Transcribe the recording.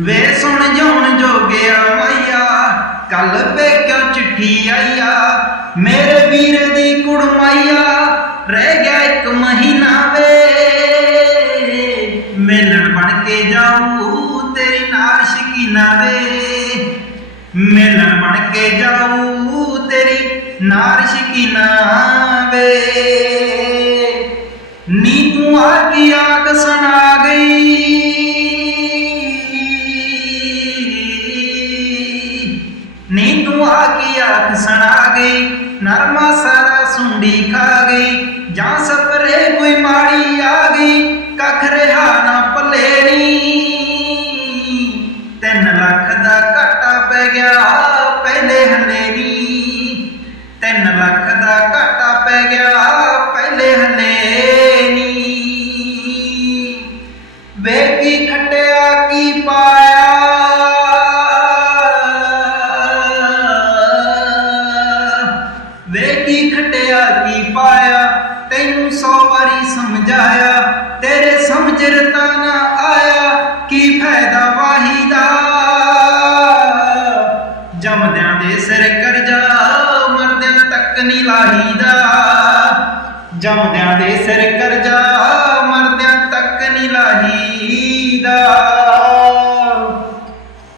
ਵੇ ਸੁਣ ਜਾਉਣ ਜੋਗਿਆ ਮਾਈਆ ਕੱਲ ਵੇਖਿਓ ਚਿੱਠੀ ਆਈਆ? ਮੇਰੇ ਵੀਰ ਦੀ ਕੁੜਮਾਈਆ ਰਹਿ ਗਿਆ ਇੱਕ ਮਹੀਨਾ ਵੇ। ਮਿਲਣ ਬਣ ਕੇ ਜਾਊ, ਤੇਰੀ ਨਾਲ ਸ਼ਕੀਨਾ ਵੇ। ਮਿਲਣ ਬਣ ਕੇ ਜਾਊ, ਤੇਰੀ ਨਾਲ ਵੇ। ਨੀ ਤੂੰ ਆ ਕੀ ਆਗ ਸੁਣਾ ਨੀ ਤੂੰ ਆ ਕੀ ਆਖ ਸੁਣਾ ਗਈ, ਨਰਮਾ ਸਾਰਾ ਸੁੰਡੀ ਖਾ ਗਈ, ਜਾਂ ਸਪਰੇ ਕੋਈ ਮਾੜੀ ਆ ਗਈ, ਕੱਖ ਰਿਹਾ ਨਾ ਪੱਲੇ ਨੀ। ਤਿੰਨ ਲੱਖ ਦਾ ਘਾਟਾ ਪੈ ਗਿਆ, ਪਹਿਲੇ ਹਨੇਰੀ ਤਿੰਨ ਲੱਖ ਦਾ ਘਾਟਾ ਪੈ ਗਿਆ, ਪਹਿਲੇ ਹਨੇਰੀ ਵੇ। ਵੇ ਕੀ ਖੱਟਿਆ ਕੀ ਪਾਇਆ, ਤੈਨੂੰ ਸੌ ਵਾਰੀ ਸਮਝਾਇਆ, ਤੇਰੇ ਸਮਝ ਰਤਾ ਨਾ ਆਇਆ, ਕੀ ਫਾਇਦਾ ਵਾਹੀ ਦਾ? ਜਮਦਿਆਂ ਦੇ ਸਿਰ ਕਰਜਾ, ਮਰਦਿਆਂ ਤੱਕ ਨਹੀਂ ਲਾਹੀਦਾ। ਜਮਦਿਆਂ ਦੇ ਸਿਰ ਕਰਜਾ